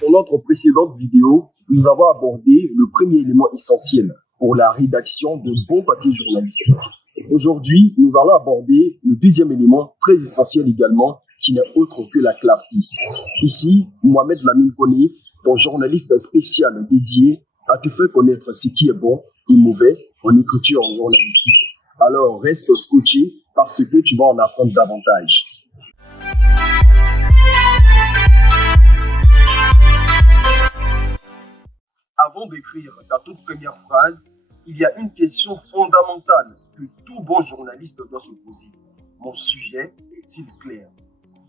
Dans notre précédente vidéo, nous avons abordé le premier élément essentiel pour la rédaction de bons papiers journalistiques. Aujourd'hui, nous allons aborder le deuxième élément très essentiel également, qui n'est autre que la clarté. Ici, Mohamed Lamine Koné, ton journaliste spécial dédié à te faire connaître ce qui est bon et mauvais en écriture journalistique. Alors, reste scotché parce que tu vas en apprendre davantage. Avant d'écrire ta toute première phrase, il y a une question fondamentale que tout bon journaliste doit se poser. Mon sujet est-il clair?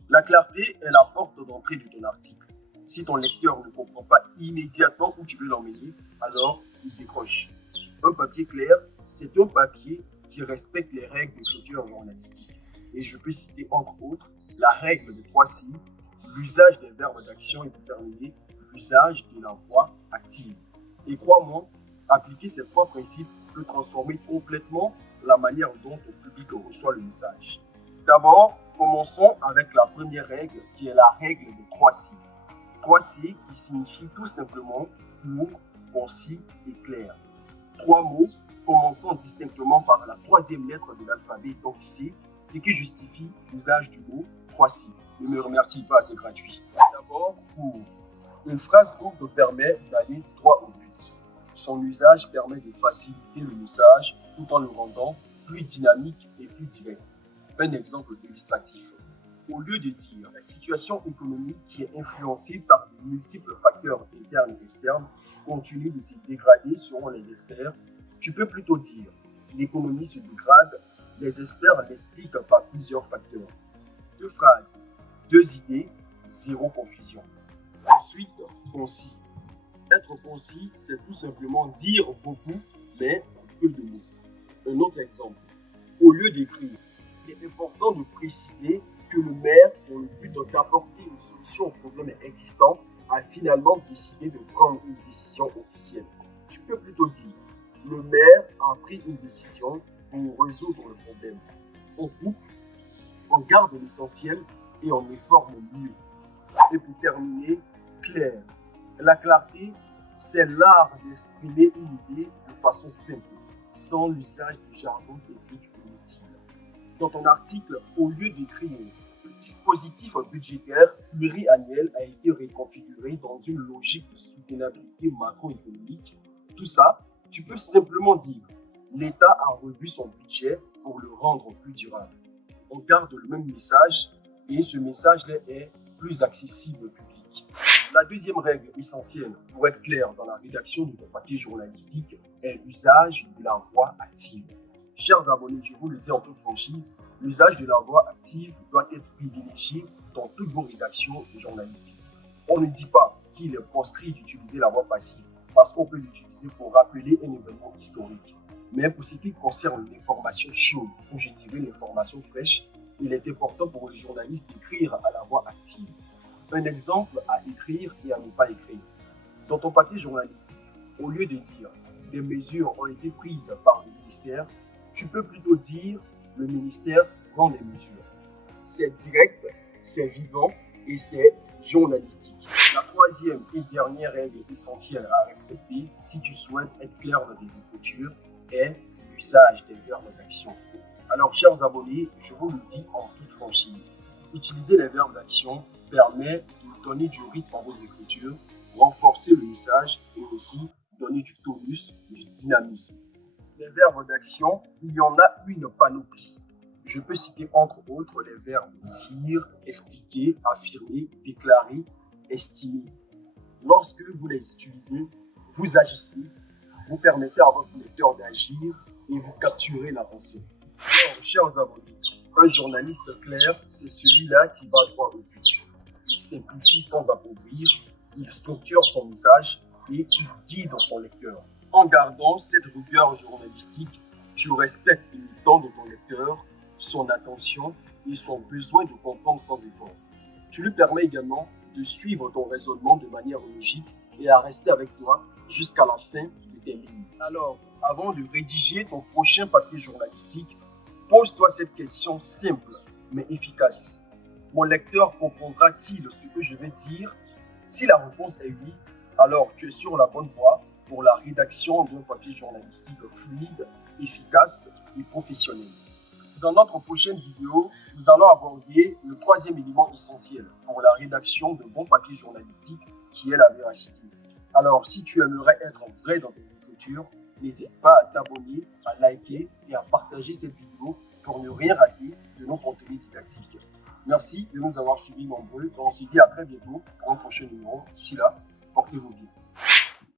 La clarté est la porte d'entrée de ton article. Si ton lecteur ne comprend pas immédiatement où tu veux l'emmener, alors il décroche. Un papier clair, c'est un papier qui respecte les règles d'écriture journalistique. Et je peux citer entre autres la règle de 3 signes, l'usage des verbes d'action indéterminés, l'usage de la voix active. Et crois-moi, appliquer ces 3 principes peut transformer complètement la manière dont ton public reçoit le message. D'abord, commençons avec la première règle qui est la règle de 3 C. 3 C qui signifie tout simplement court, concis et clair. 3 mots commençant distinctement par la 3e lettre de l'alphabet, donc C, ce qui justifie l'usage du mot 3 C. Ne me remercie pas, c'est gratuit. D'abord, court. Une phrase courte permet d'aller droit au but. Son usage permet de faciliter le message tout en le rendant plus dynamique et plus direct. Un exemple illustratif. Au lieu de dire la situation économique qui est influencée par de multiples facteurs internes et externes continue de se dégrader selon les experts, tu peux plutôt dire l'économie se dégrade, les experts l'expliquent par plusieurs facteurs. 2 phrases, 2 idées, 0 confusion. Ensuite, concis. Être concis, c'est tout simplement dire beaucoup, mais en peu de mots. Un autre exemple. Au lieu d'écrire, il est important de préciser que le maire, dans le but d'apporter une solution au problème existant, a finalement décidé de prendre une décision officielle. Tu peux plutôt dire, le maire a pris une décision pour résoudre le problème. On coupe, on garde l'essentiel et on informe mieux. Et pour terminer, clair. La clarté, c'est l'art d'exprimer une idée de façon simple, sans l'usage du jargon technique inutile. Dans ton article, au lieu d'écrire le dispositif budgétaire pluriannuel a été reconfiguré dans une logique de soutenabilité macroéconomique, tout ça, tu peux simplement dire l'État a revu son budget pour le rendre plus durable. On garde le même message et ce message-là est plus accessible au public. La deuxième règle essentielle pour être clair dans la rédaction de ton papier journalistique est l'usage de la voix active. Chers abonnés, je vous le dis en toute franchise, l'usage de la voix active doit être privilégié dans toutes vos rédactions journalistiques. On ne dit pas qu'il est proscrit d'utiliser la voix passive parce qu'on peut l'utiliser pour rappeler un événement historique. Mais pour ce qui concerne l'information chaude, ou je dirais l'information fraîche, il est important pour les journalistes d'écrire à la voix active. Un exemple à écrire et à ne pas écrire. Dans ton papier journalistique, au lieu de dire « des mesures ont été prises par le ministère », tu peux plutôt dire « le ministère prend les mesures ». C'est direct, c'est vivant et c'est journalistique. La troisième et dernière règle essentielle à respecter si tu souhaites être clair dans tes écritures est l'usage des verbes d'action. Alors, chers abonnés, je vous le dis en toute franchise, utiliser les verbes d'action permet de donner du rythme à vos écritures, renforcer le message et aussi donner du tonus, du dynamisme. Les verbes d'action, il y en a une panoplie. Je peux citer entre autres les verbes dire, expliquer, affirmer, déclarer, estimer. Lorsque vous les utilisez, vous agissez, vous permettez à votre lecteur d'agir et vous capturez la pensée. Alors, chers abonnés, un journaliste clair, c'est celui-là qui va droit au but. Il simplifie sans appauvrir, il structure son message et il guide son lecteur. En gardant cette rigueur journalistique, tu respectes le temps de ton lecteur, son attention et son besoin de comprendre sans effort. Tu lui permets également de suivre ton raisonnement de manière logique et à rester avec toi jusqu'à la fin de tes lignes. Alors, avant de rédiger ton prochain papier journalistique, pose-toi cette question simple mais efficace. Mon lecteur comprendra-t-il ce que je vais dire? Si la réponse est oui, alors tu es sur la bonne voie pour la rédaction d'un papier journalistique fluide, efficace et professionnel. Dans notre prochaine vidéo, nous allons aborder le troisième élément essentiel pour la rédaction de bons papiers journalistiques qui est la véracité. Alors, si tu aimerais être vrai dans tes écritures, n'hésite pas à t'abonner, à liker et à partager cette vidéo pour ne rien rater de nos contenus didactiques. Merci de nous avoir suivis nombreux. On se dit à très bientôt pour un prochain numéro. D'ici là, portez-vous bien.